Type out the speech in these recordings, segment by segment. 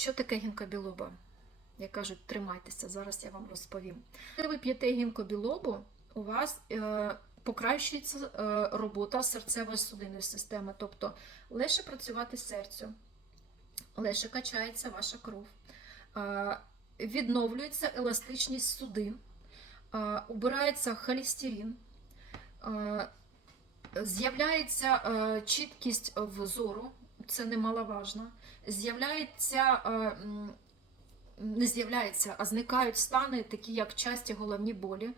Що таке гінкобілоба? Як кажуть, тримайтеся, зараз я вам розповім. Коли ви п'єте гінкобілобу, у вас е, покращується е, робота серцевої судинної системи, тобто легше працювати серцю, легше качається ваша кров, е, відновлюється еластичність судин, е, убирається холестерин, е, з'являється е, чіткість взору, це немаловажно. З'являється, е, не з'являється, а зникають стани, такі як часті головні болі.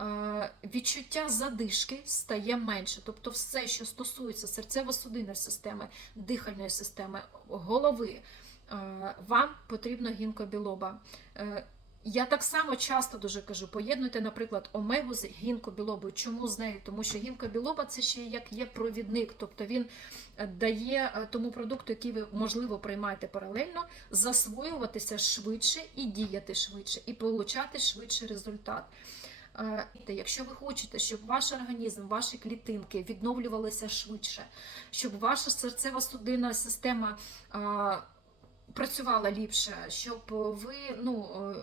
Е, Відчуття задишки стає менше. Тобто, все, що стосується серцево-судинної системи, дихальної системи, голови, е, вам потрібно гінкобілоба. Я так само часто дуже кажу: поєднуйте, наприклад, омегу з гінкобілобою. Чому з нею? Тому що гінкобілоба це ще як є провідник, тобто він е, дає е, тому продукту, який ви можливо приймаєте паралельно, засвоюватися швидше і діяти швидше, і получати швидше результат. Е, Якщо ви хочете, щоб ваш організм, ваші клітинки відновлювалися швидше, щоб ваша серцева судинна система працювала ліпше, щоб ви ну е,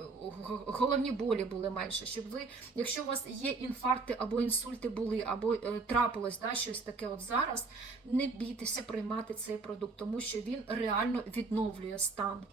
головні болі були менше, щоб ви, якщо у вас є інфаркти або інсульти були, або е, трапилось да, щось таке от зараз, не бійтеся приймати цей продукт, тому що він реально відновлює стан.